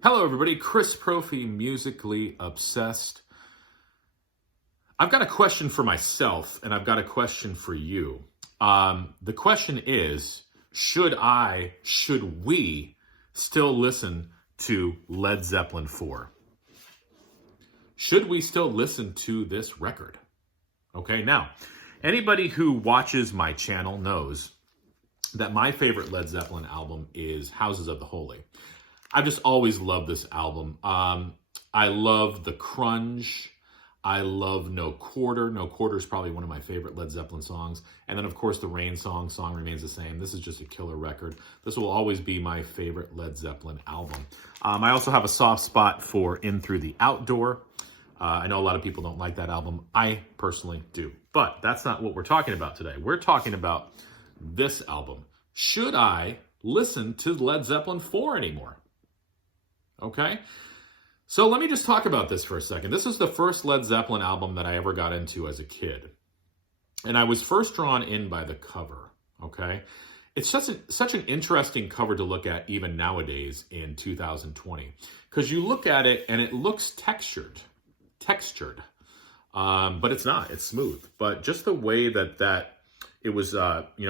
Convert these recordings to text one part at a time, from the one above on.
Hello, everybody. Chris Profi, Musically Obsessed. I've got a question for myself, and I've got a question for you. The question is, should we still listen to Led Zeppelin 4? Should we still listen to this record? Okay, now, anybody who watches my channel knows that my favorite Led Zeppelin album is Houses of the Holy. I've just always loved this album. I love the crunge. I love No Quarter. No Quarter is probably one of my favorite Led Zeppelin songs. And then, of course, the Rain Song Remains the Same. This is just a killer record. This will always be my favorite Led Zeppelin album. I also have a soft spot for In Through the Outdoor. I know a lot of people don't like that album. I personally do. But that's not what we're talking about today. We're talking about this album. Should I listen to Led Zeppelin 4 anymore? Okay, so let me just talk about this for a second. This is the first Led Zeppelin album that I ever got into as a kid. And I was first drawn in by the cover, okay? It's such an interesting cover to look at even nowadays in 2020. Because you look at it and it looks textured. But it's not, it's smooth. But just the way that it was,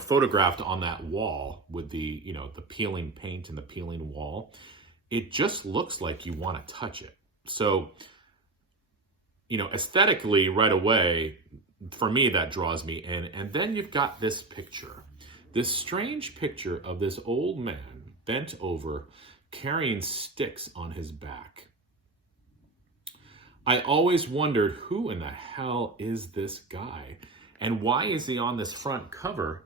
photographed on that wall with the peeling paint and the peeling wall, it just looks like you want to touch it. So, aesthetically right away, for me, that draws me in. And then you've got this picture, this strange picture of this old man bent over, carrying sticks on his back. I always wondered, who in the hell is this guy? And why is he on this front cover?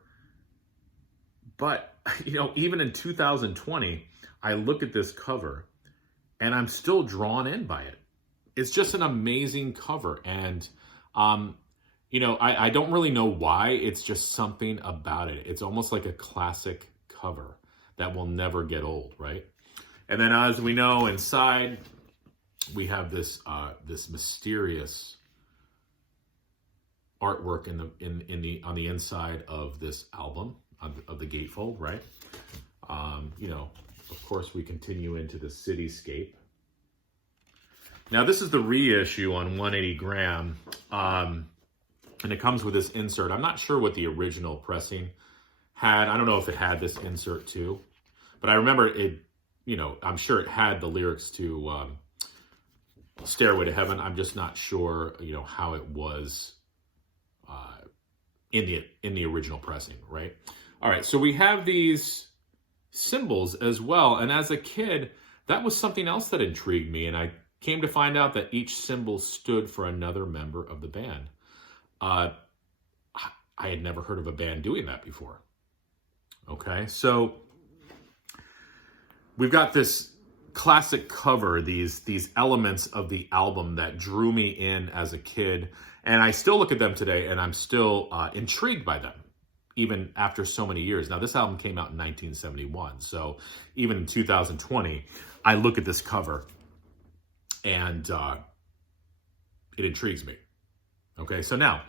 But, even in 2020, I look at this cover and I'm still drawn in by it. It's just an amazing cover. And, I don't really know why. It's just something about it. It's almost like a classic cover that will never get old, right? And then as we know, inside, we have this mysterious artwork on the inside of this album, of the gatefold, right? Of course, we continue into the Cityscape. Now, this is the reissue on 180 gram, and it comes with this insert. I'm not sure what the original pressing had. I don't know if it had this insert too, but I remember it, I'm sure it had the lyrics to Stairway to Heaven. I'm just not sure, how it was in the original pressing, right? All right, so we have these symbols as well. And as a kid, that was something else that intrigued me. And I came to find out that each symbol stood for another member of the band. I had never heard of a band doing that before. Okay, so we've got this classic cover, these elements of the album that drew me in as a kid. And I still look at them today and I'm still intrigued by them, even after so many years. Now, this album came out in 1971, so even in 2020, I look at this cover and it intrigues me. Okay, so now,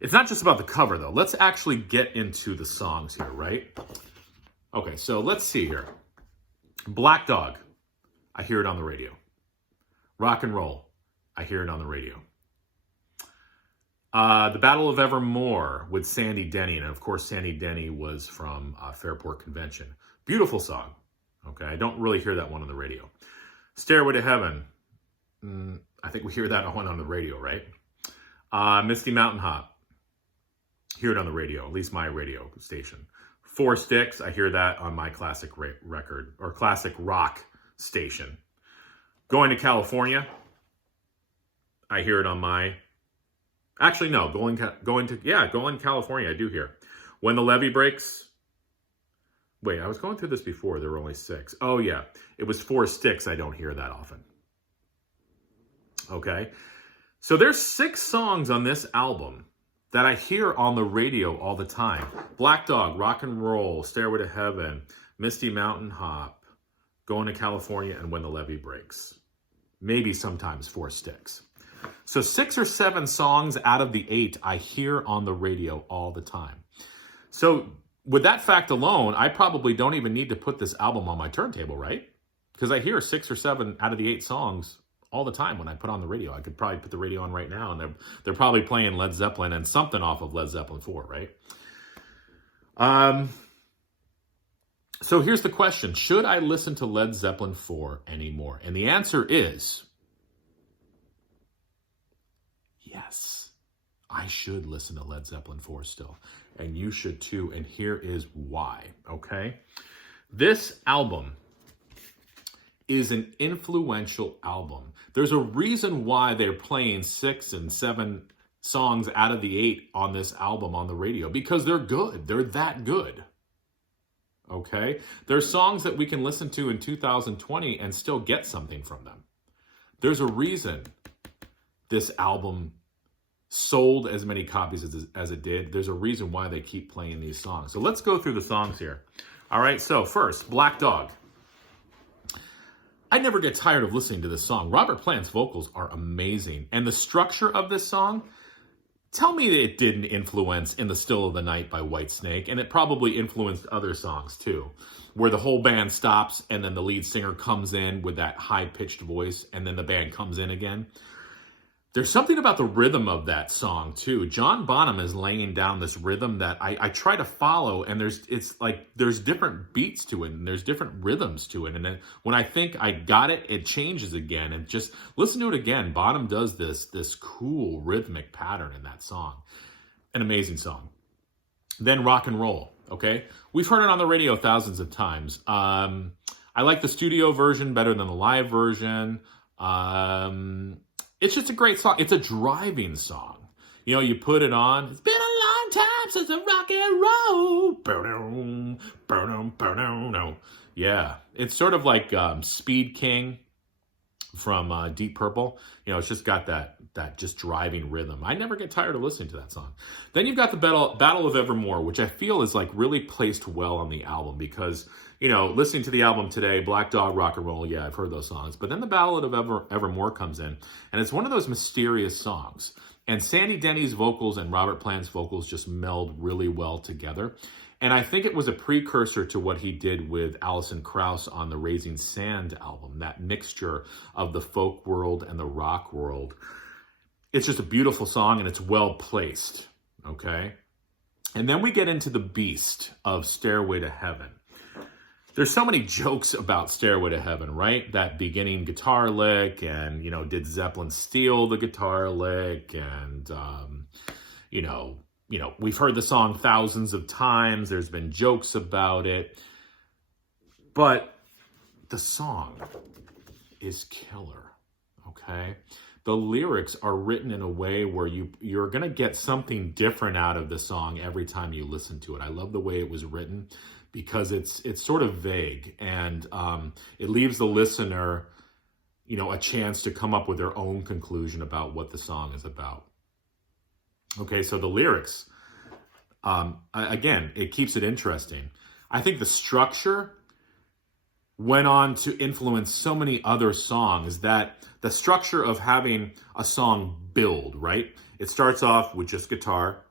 it's not just about the cover, though. Let's actually get into the songs here, right? Okay, so let's see here. Black Dog, I hear it on the radio. Rock and Roll, I hear it on the radio. The Battle of Evermore with Sandy Denny. And of course, Sandy Denny was from Fairport Convention. Beautiful song. Okay, I don't really hear that one on the radio. Stairway to Heaven. I think we hear that one on the radio, right? Misty Mountain Hop. Hear it on the radio, at least my radio station. Four Sticks. I hear that on my classic record or classic rock station. Going to California. I hear it on my... Actually, no, going California, I do hear. When the Levee Breaks. Wait, I was going through this before. There were only 6. Oh, yeah. It was 4 Sticks. I don't hear that often. Okay. So there's 6 songs on this album that I hear on the radio all the time. Black Dog, Rock and Roll, Stairway to Heaven, Misty Mountain Hop, Going to California, and When the Levee Breaks. Maybe sometimes 4 Sticks. So 6 or 7 songs out of the 8 I hear on the radio all the time. So with that fact alone, I probably don't even need to put this album on my turntable, right? Because I hear 6 or 7 out of the 8 songs all the time when I put on the radio. I could probably put the radio on right now, and they're probably playing Led Zeppelin and something off of Led Zeppelin 4, right? So here's the question. Should I listen to Led Zeppelin 4 anymore? And the answer is yes. I should listen to Led Zeppelin 4 still. And you should too. And here is why, okay? This album is an influential album. There's a reason why they're playing 6 and 7 songs out of the 8 on this album on the radio, because they're good. They're that good. Okay? They're songs that we can listen to in 2020 and still get something from them. There's a reason this album sold as many copies as it did. There's a reason why they keep playing these songs. So let's go through the songs here. All right, so first, Black Dog. I never get tired of listening to this song. Robert Plant's vocals are amazing. And the structure of this song, tell me that it didn't influence In the Still of the Night by Whitesnake, and it probably influenced other songs too, where the whole band stops and then the lead singer comes in with that high-pitched voice, and then the band comes in again. There's something about the rhythm of that song too. John Bonham is laying down this rhythm that I try to follow, and there's different beats to it, and there's different rhythms to it. And then when I think I got it, it changes again. And just listen to it again. Bonham does this cool rhythmic pattern in that song. An amazing song. Then Rock and Roll, okay? We've heard it on the radio thousands of times. I like the studio version better than the live version. It's just a great song. It's a driving song. You know, you put it on. It's been a long time since I rock and roll. Yeah. It's sort of like Speed King from Deep Purple. You know, it's just got that just driving rhythm. I never get tired of listening to that song. Then you've got the Battle of Evermore, which I feel is like really placed well on the album because, you know, listening to the album today, Black Dog, Rock and Roll, yeah, I've heard those songs. But then the Ballad of Evermore comes in, and it's one of those mysterious songs. And Sandy Denny's vocals and Robert Plant's vocals just meld really well together. And I think it was a precursor to what he did with Alison Krauss on the Raising Sand album, that mixture of the folk world and the rock world. It's just a beautiful song, and it's well placed, okay? And then we get into the beast of Stairway to Heaven. There's so many jokes about Stairway to Heaven, right? That beginning guitar lick, and, you know, did Zeppelin steal the guitar lick? And, you know, we've heard the song thousands of times. There's been jokes about it. But the song is killer, okay? The lyrics are written in a way where you're going to get something different out of the song every time you listen to it. I love the way it was written because it's sort of vague, and it leaves the listener, you know, a chance to come up with their own conclusion about what the song is about. Okay, so the lyrics, again, it keeps it interesting. I think the structure went on to influence so many other songs, that the structure of having a song build, right? It starts off with just guitar,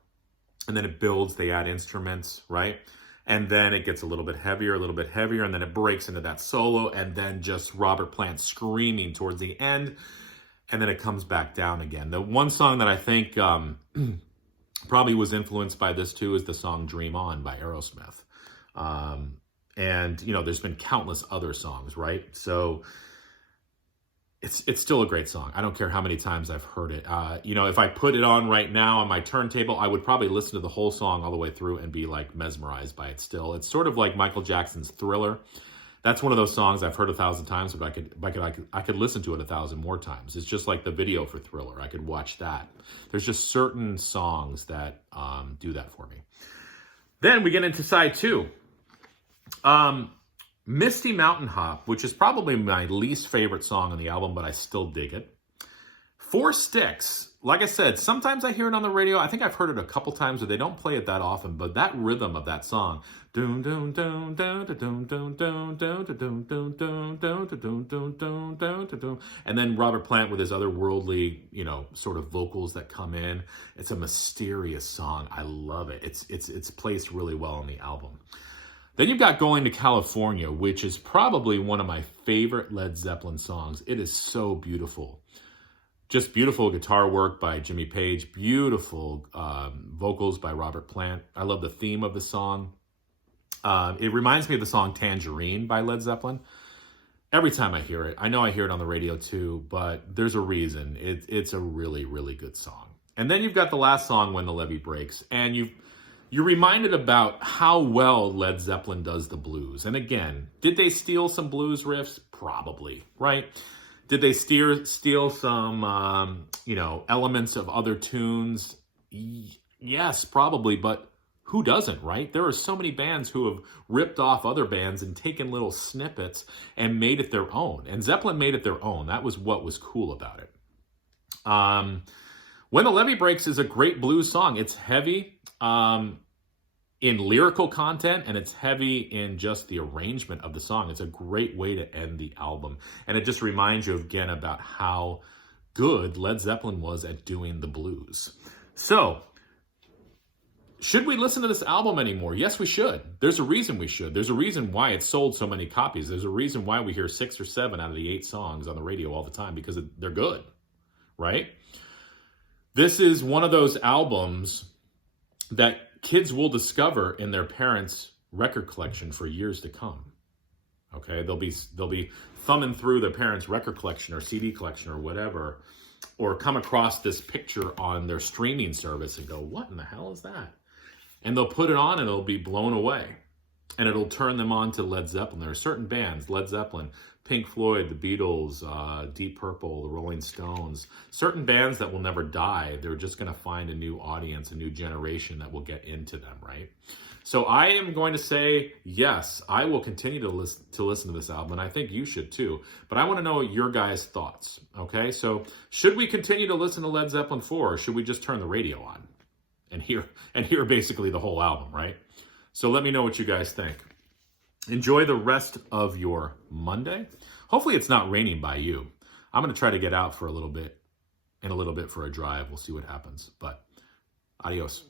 and then it builds, they add instruments, right? And then it gets a little bit heavier, and then it breaks into that solo, and then just Robert Plant screaming towards the end, and then it comes back down again. The one song that I think probably was influenced by this too is the song Dream On by Aerosmith. And, you know, there's been countless other songs, right? So it's still a great song. I don't care how many times I've heard it. You know, if I put it on right now on my turntable, I would probably listen to the whole song all the way through and be like mesmerized by it still. It's sort of like Michael Jackson's Thriller. That's one of those songs I've heard 1,000 times, but I could listen to it 1,000 more times. It's just like the video for Thriller. I could watch that. There's just certain songs that do that for me. Then we get into side 2. Misty Mountain Hop, which is probably my least favorite song on the album, but I still dig it. Four Sticks, like I said, sometimes I hear it on the radio. I think I've heard it a couple times, but they don't play it that often. But that rhythm of that song, and then Robert Plant with his otherworldly, you know, sort of vocals that come in. It's a mysterious song. I love it. It's placed really well on the album. Then you've got Going to California, which is probably one of my favorite Led Zeppelin songs. It is so beautiful. Just beautiful guitar work by Jimmy Page, beautiful vocals by Robert Plant. I love the theme of the song. It reminds me of the song Tangerine by Led Zeppelin. Every time I hear it, I know I hear it on the radio too, but there's a reason. It's a really, really good song. And then you've got the last song, When the Levee Breaks, and you're reminded about how well Led Zeppelin does the blues. And again, did they steal some blues riffs? Probably, right? Did they steal some, elements of other tunes? Yes, probably, but who doesn't, right? There are so many bands who have ripped off other bands and taken little snippets and made it their own. And Zeppelin made it their own. That was what was cool about it. When the Levee Breaks is a great blues song. It's heavy in lyrical content, and it's heavy in just the arrangement of the song. It's a great way to end the album. And it just reminds you again about how good Led Zeppelin was at doing the blues. So, should we listen to this album anymore? Yes, we should. There's a reason we should. There's a reason why it sold so many copies. There's a reason why we hear 6 or 7 out of the 8 songs on the radio all the time, because they're good, right? This is one of those albums that kids will discover in their parents' record collection for years to come. Okay, they'll be thumbing through their parents' record collection or CD collection or whatever, or come across this picture on their streaming service and go, "What in the hell is that?" And they'll put it on and it'll be blown away. And it'll turn them on to Led Zeppelin. There are certain bands, Led Zeppelin, Pink Floyd, the Beatles, Deep Purple, the Rolling Stones, certain bands that will never die. They're just going to find a new audience, a new generation that will get into them, right? So I am going to say, yes, I will continue to listen to this album, and I think you should too. But I want to know your guys' thoughts, okay? So should we continue to listen to Led Zeppelin 4, or should we just turn the radio on and hear basically the whole album, right? So let me know what you guys think. Enjoy the rest of your Monday. Hopefully it's not raining by you. I'm going to try to get out for a little bit for a drive. We'll see what happens. But adios.